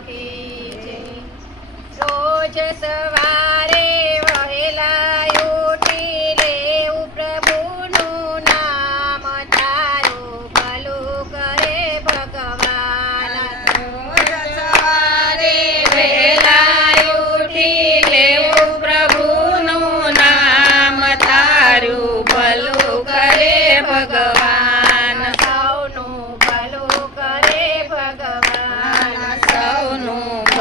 સખી રોજ સવા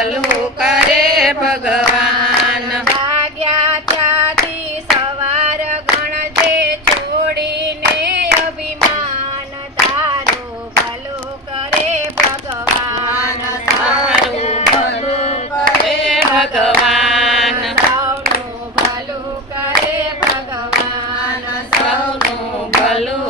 ભલું કરે ભગવાન. ભાગ્યા ત્યાંથી સવાર ગણજે છોડીને અભિમાન તારો ભલું કરે ભગવાન. તારું ભગવાન. સૌનું ભલું કરે ભગવાન. સૌનું ભલું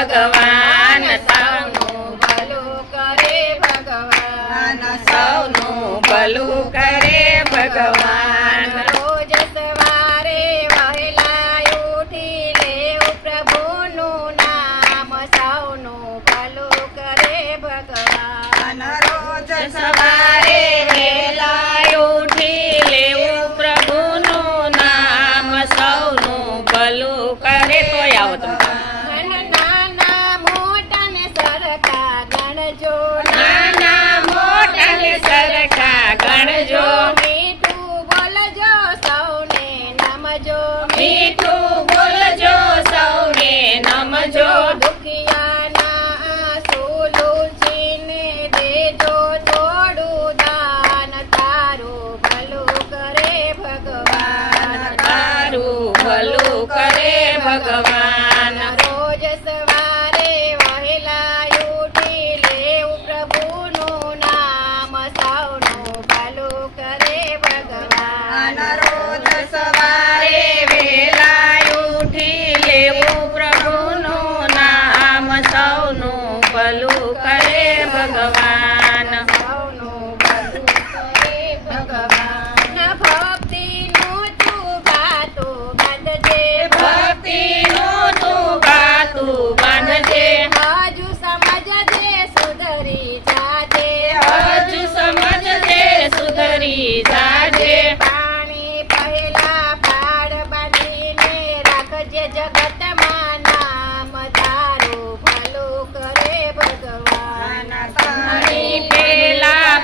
ભગવાન સૌનું ભલું કરે ભગવાન. સૌનું ભલું કરે ભગવાન. રોજ સવારે વહેલા ઉઠી લેવું પ્રભુનું નામ સૌનું ભલું કરે ભગવાન. રોજ સવારે દેજો મીઠું જગતમાં નામ તારો ભલો કરે ભગવાન. તમારી પેલા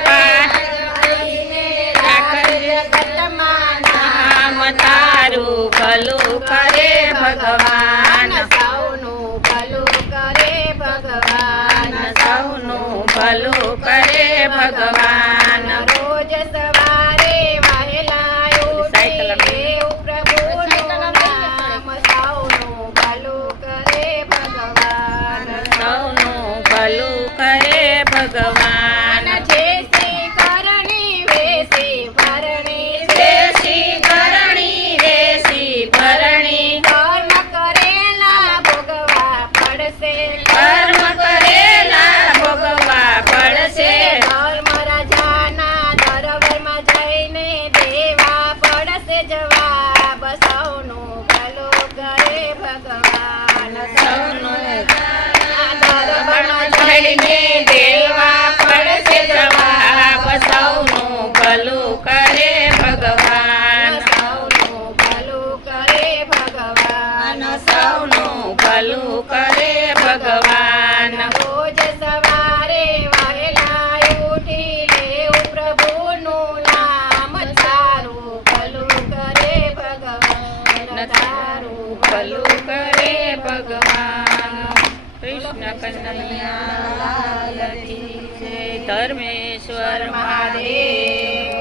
જગતમાં તારું ભલું કરે ભગવાન. સૌનું ભલું કરે ભગવાન. સૌનું ભલું કરે ભગવાન. સૌનો દેવા પડશે જવાબ કૃષ્ણ કનૈયા. ધર્મેશ્વર મહાદેવ